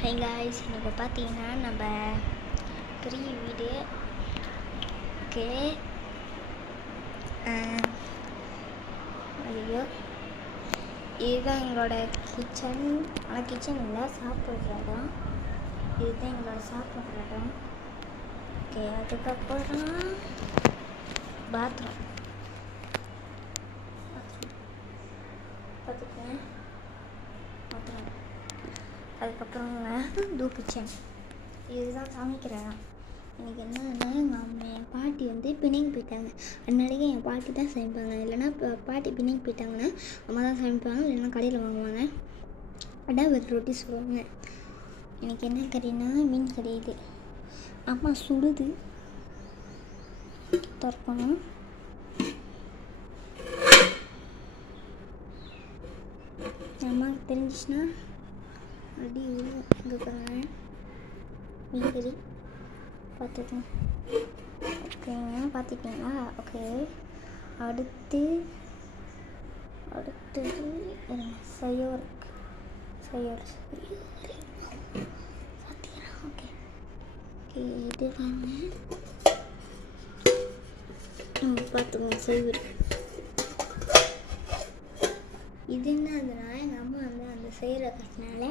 High guys, இப்போ பார்த்தீங்கன்னா நம்ம பெரிய வீடு. ஓகே, ஐயோ, இதுதான் எங்களோட கிச்சன். ஆனால் கிச்சன் இல்லை, சாப்பிட்ற இடம். இதுதான் எங்களோட சாப்பிட்ற இடம். ஓகே, அதுக்கப்புறம் பாத்ரூம் பார்த்துக்கேன். பாத்ரூம் அதுக்கப்புறங்க கிச்சன். இதுதான் சமைக்கிற இடம். எனக்கு என்னன்னா, என் பாட்டி வந்து பிணைங்கி போயிட்டாங்க. அதனாலேயே என் பாட்டி தான் சமைப்பாங்க. இல்லைன்னா பாட்டி பிணைங்கி போயிட்டாங்கன்னா அம்மா தான் சமைப்பாங்க, இல்லைன்னா கடையில் வாங்குவாங்க. அதான் ஒரு ரொட்டி சுடுவாங்க. எனக்கு என்ன கறின்னா மீன் கறி. இது அம்மா சுடுது, திறக்கணும். அம்மாவுக்கு தெரிஞ்சிச்சுன்னா அடி விழும். இங்கே பாருங்க, மீன் கறி பார்த்துக்கோங்க. ஓகேங்க, பார்த்துக்கிங்களா? ஓகே, அடுத்தது சையோர் பார்த்தீங்களா? ஓகே ஓகே, இது வாங்க பார்த்துக்கோங்க. சைவர் இது என்னதுன்னா, எங்கள் அம்மா வந்து அந்த சைவரை கட்டினால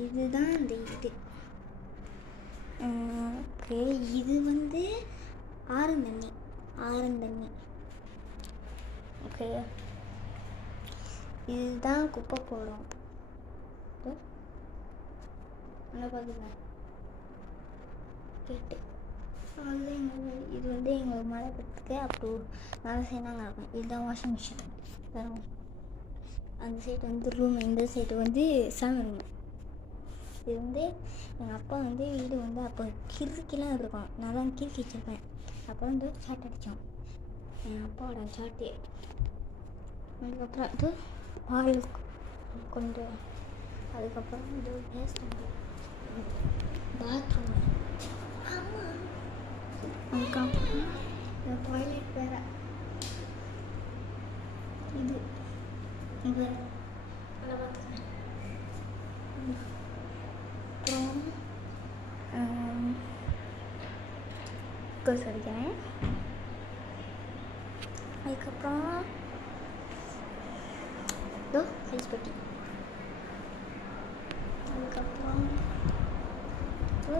இதுதான் அந்த இது. ஓகே, இது வந்து ஆரந்தண்ணி. ஓகே, இதுதான் குப்பை போடும். நல்லா பார்த்துங்க கேட்டு. அது இது வந்து எங்களுக்கு மழை பெறத்துக்கு அப்படி நல்லா செய்யணாங்க இருக்கும். இதுதான் வாஷிங் மிஷின். தரும் அந்த சைடு வந்து ரூம், இந்த சைடு வந்து சாமி ரூமு. இது வந்து எங்கள் அப்பா வந்து வீடு வந்து அப்போ கிறுக்கிலாம் இருக்கும். நான் தான் கிறுக்கி வச்சுருப்பேன். அப்போ வந்து சாட் அடித்தோம், என் அப்பாவோட சாட்டு. அதுக்கப்புறம் அது பால் கொண்டு, அதுக்கப்புறம் இது கேஸ் டேங்க், பாத்ரூம், அதுக்கப்புறம் இந்த டாய்லெட் வேறு. இது இது நல்லா பார்த்துக்கிறேன். அப்புறம் கோஸ் அடிக்கிறேன். அதுக்கப்புறம் இதோ ஐஸ் பெட்டி. அதுக்கப்புறம்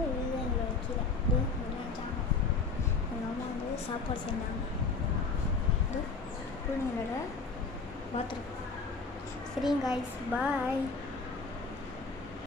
இதுதான் எங்களோட கீழே. இதோ இதெல்லாம் ஜாமான். எங்கள் அம்மா வந்து சாப்பாடு செஞ்சாங்க. இதோ குழந்தைங்களோட பாத்ரூம். சரிங்க காய்ஸ், பாய்.